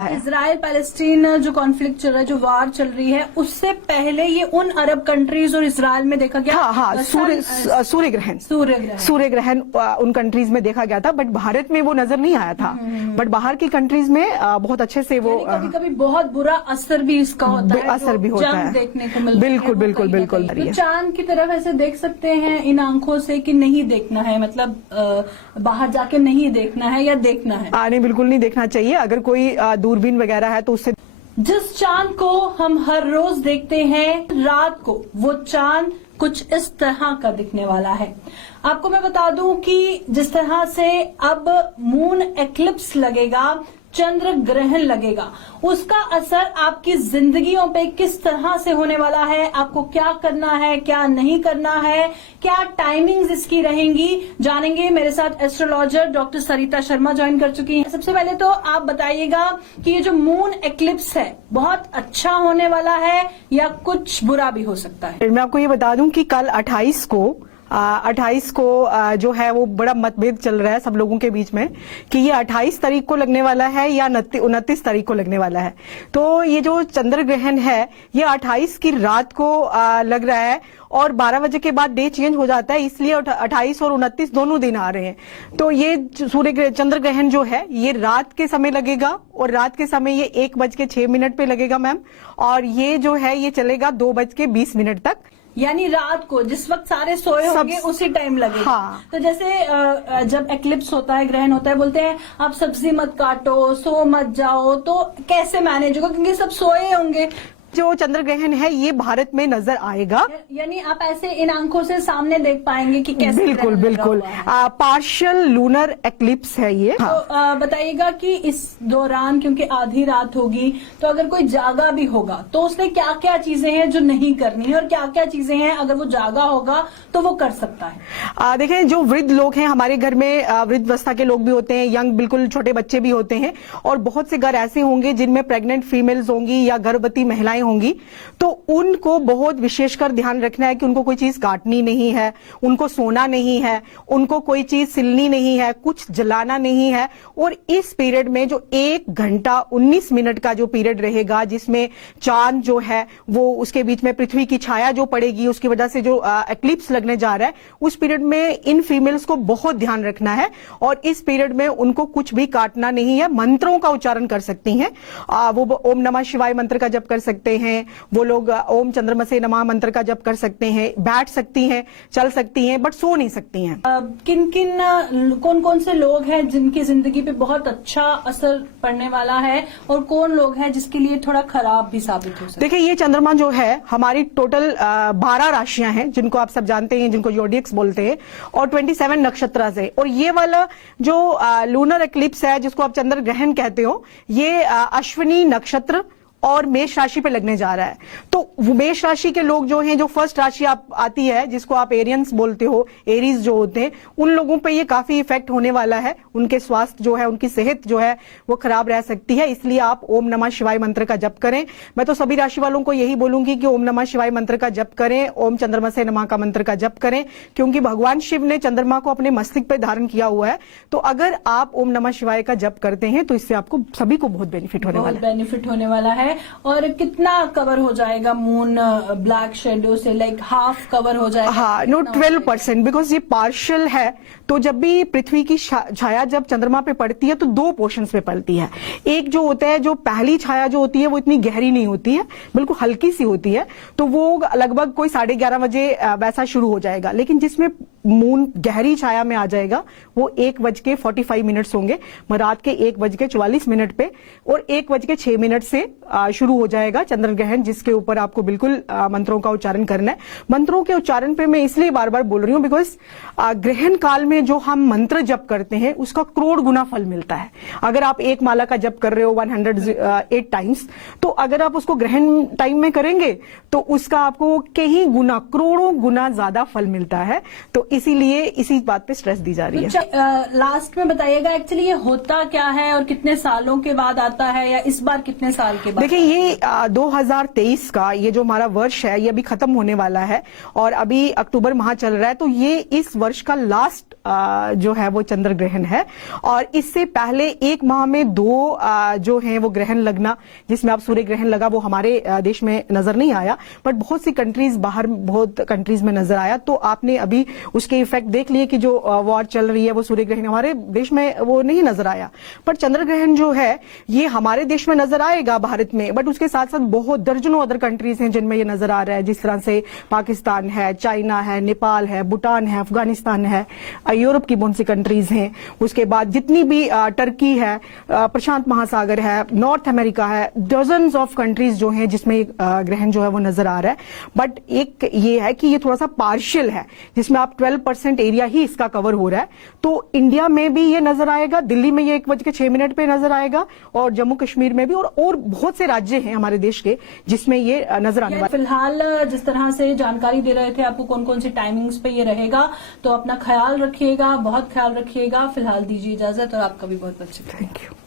Israel Palestine जो conflict चल रहा है, जो वार चल रही है, उससे पहले ये उन अरब कंट्रीज और इजराइल में देखा गया। हाँ, सूर्य ग्रहण उन कंट्रीज में देखा गया था, बट भारत में वो नजर नहीं आया था। बट बाहर की कंट्रीज में बहुत अच्छे से वो कभी कभी बहुत बुरा असर भी इसका होता है, असर भी होता है, देखने को मिलता है। बिल्कुल बिल्कुल बिल्कुल। तो चांद की तरफ ऐसे देख सकते हैं इन आंखों से कि नहीं देखना है, मतलब बाहर जाके नहीं देखना है या देखना है? नहीं, बिल्कुल नहीं देखना चाहिए। अगर कोई दूरबीन वगैरह है तो उससे जिस चांद को हम हर रोज देखते हैं, रात को वो चांद कुछ इस तरह का दिखने वाला है। आपको मैं बता दूं कि जिस तरह से अब मून एक्लिप्स लगेगा, चंद्र ग्रहण लगेगा, उसका असर आपकी जिंदगियों पे किस तरह से होने वाला है, आपको क्या करना है, क्या नहीं करना है, क्या टाइमिंग्स इसकी रहेंगी, जानेंगे। मेरे साथ एस्ट्रोलॉजर डॉक्टर सरिता शर्मा ज्वाइन कर चुकी हैं। सबसे पहले तो आप बताइएगा कि ये जो मून एक्लिप्स है, बहुत अच्छा होने वाला है या कुछ बुरा भी हो सकता है? मैं आपको ये बता दूं कि कल 28 को जो है वो बड़ा मतभेद चल रहा है सब लोगों के बीच में कि ये 28 तारीख को लगने वाला है या 29 तारीख को लगने वाला है। तो ये जो चंद्र ग्रहण है ये 28 की रात को लग रहा है और 12 बजे के बाद डे चेंज हो जाता है, इसलिए 28 और 29 दोनों दिन आ रहे हैं। तो ये चंद्र ग्रहण जो है ये रात के समय लगेगा और रात के समय ये 1:06 पे लगेगा मैम, और ये जो है ये चलेगा 2:20 तक, यानी रात को जिस वक्त सारे सोए होंगे उसी टाइम लगेगा। हाँ। तो जैसे जब एक्लिप्स होता है, ग्रहण होता है, बोलते हैं आप सब्जी मत काटो, सो मत जाओ, तो कैसे मैनेज होगा क्योंकि सब सोए होंगे? जो चंद्र ग्रहण है ये भारत में नजर आएगा, यानी आप ऐसे इन आंखों से सामने देख पाएंगे कि कैसे? बिल्कुल बिल्कुल। पार्शियल लूनर एक्लिप्स है ये। तो बताइएगा कि इस दौरान, क्योंकि आधी रात होगी, तो अगर कोई जागा भी होगा तो उसने क्या क्या चीजें हैं जो नहीं करनी है और क्या क्या चीजें हैं अगर वो जागा होगा तो वो कर सकता है? देखिए, जो वृद्ध लोग हैं हमारे घर में, वृद्ध अवस्था के लोग भी होते हैं, यंग बिल्कुल छोटे बच्चे भी होते हैं, और बहुत से घर ऐसे होंगे जिनमें प्रेग्नेंट फीमेल्स होंगी या गर्भवती महिलाएं होंगी, तो उनको बहुत विशेषकर ध्यान रखना है कि उनको कोई चीज काटनी नहीं है, उनको सोना नहीं है, उनको कोई चीज सिलनी नहीं है, कुछ जलाना नहीं है। और इस पीरियड में जो 1 घंटा 19 मिनट का जो पीरियड रहेगा, जिसमें चांद जो है वो उसके बीच में पृथ्वी की छाया जो पड़ेगी उसकी वजह से जो एक्लिप्स लगने जा रहा है, उस पीरियड में इन फीमेल्स को बहुत ध्यान रखना है और इस पीरियड में उनको कुछ भी काटना नहीं है। मंत्रों का उच्चारण कर सकती हैं, वो ओम नमः शिवाय मंत्र का जप कर सकते हैं, वो लोग ओम चंद्रमसे नमः मंत्र का जप कर सकते हैं, बैठ सकती हैं, चल सकती हैं, बट सो नहीं सकती हैं। कौन कौन से लोग हैं जिनकी जिंदगी पे बहुत अच्छा असर पड़ने वाला है और कौन लोग हैं जिसके लिए थोड़ा खराब भी साबित हो सकता है? देखिए, ये चंद्रमा जो है हमारी टोटल 12 राशियां हैं जिनको आप सब जानते हैं, जिनको ज़ोडिएक्स बोलते हैं, और 27 नक्षत्र है। और ये वाला जो लूनर एक्लिप्स है जिसको आप चंद्र ग्रहण कहते हो, ये अश्विनी नक्षत्र और मेष राशि पे लगने जा रहा है। तो मेष राशि के लोग जो हैं, जो फर्स्ट राशि आप आती है जिसको आप एरियंस बोलते हो, एरीज जो होते हैं, उन लोगों पे ये काफी इफेक्ट होने वाला है। उनके स्वास्थ्य जो है, उनकी सेहत जो है वो खराब रह सकती है, इसलिए आप ओम नमः शिवाय मंत्र का जप करें। मैं तो सभी राशि वालों को यही बोलूंगी कि ओम नमः शिवाय मंत्र का जप करें, ओम चंद्रमसे नमः का मंत्र का जप करें, क्योंकि भगवान शिव ने चंद्रमा को अपने मस्तिष्क पे धारण किया हुआ है। तो अगर आप ओम नमः शिवाय का जप करते हैं तो इससे आपको सभी को बहुत बेनिफिट होने वाला है। और कितना कवर हो जाएगा मून ब्लैक शेडो से? लाइक हाफ कवर हो जाएगा? हाँ, नो 12%, बिकॉज ये पार्शियल है। तो जब भी पृथ्वी की छाया जब चंद्रमा पे पड़ती है तो 2 पोर्शंस पे पड़ती है। एक जो होता है, जो पहली छाया जो होती है वो इतनी गहरी नहीं होती है, बिल्कुल हल्की सी होती है, तो वो लगभग कोई 11:30 बजे वैसा शुरू हो जाएगा। लेकिन जिसमें मून गहरी छाया में आ जाएगा वो 1:45 होंगे, रात के 1:44 पे, और 1:06 से शुरू हो जाएगा चंद्र ग्रहण, जिसके ऊपर आपको बिल्कुल मंत्रों का उच्चारण करना है। मंत्रों के उच्चारण पे मैं इसलिए बार बार बोल रही हूँ बिकॉज ग्रहण काल में जो हम मंत्र जप करते हैं उसका करोड़ गुना फल मिलता है। अगर आप एक माला का जप कर रहे हो 108 टाइम्स, तो अगर आप उसको ग्रहण टाइम में करेंगे तो उसका आपको कई गुना, करोड़ों गुना ज्यादा फल मिलता है। तो इसीलिए इसी बात पे स्ट्रेस दी जा रही है। लास्ट में बताइएगा एक्चुअली ये होता क्या है और कितने सालों के बाद आता है, या इस बार कितने साल के बाद? देखिए, ये 2023 का ये जो हमारा वर्ष है ये अभी खत्म होने वाला है और अभी अक्टूबर माह चल रहा है, तो ये इस वर्ष का लास्ट जो है वो चंद्र ग्रहण है। और इससे पहले एक माह में 2 जो है वो ग्रहण लगना, जिसमें अब सूर्य ग्रहण लगा, वो हमारे देश में नजर नहीं आया, बट बहुत सी कंट्रीज बाहर, बहुत कंट्रीज में नजर आया। तो आपने अभी उसके इफेक्ट देख लिए कि जो वॉर चल रही है वो सूर्य ग्रहण हमारे देश में वो नहीं नजर आया, पर चंद्र ग्रहण जो है ये हमारे देश में नजर आएगा भारत में, बट उसके साथ साथ बहुत दर्जनों अदर कंट्रीज हैं जिनमें ये नजर आ रहा है, जिस तरह से पाकिस्तान है, चाइना है, नेपाल है, भूटान है, अफगानिस्तान है, यूरोप की बहुत सी कंट्रीज हैं, उसके बाद जितनी भी टर्की है, प्रशांत महासागर है, नॉर्थ अमेरिका है, डजन्स ऑफ कंट्रीज जो हैं जिसमें ग्रहण जो है वो नजर आ रहा है। बट एक ये है कि ये थोड़ा सा पार्शियल है, जिसमें आप 12% एरिया ही इसका कवर हो रहा है। तो इंडिया में भी ये नजर आएगा, दिल्ली में ये 1:06 पे नजर आएगा, और जम्मू कश्मीर में भी, और बहुत से राज्य हैं हमारे देश के जिसमें ये नजर आने वाला है। फिलहाल जिस तरह से जानकारी दे रहे थे आपको कौन कौन सी टाइमिंग्स पे ये रहेगा, तो अपना ख्याल रखिएगा, बहुत ख्याल रखिएगा। फिलहाल दीजिए इजाजत और आपका भी बहुत बहुत शुक्रिया। Thank you.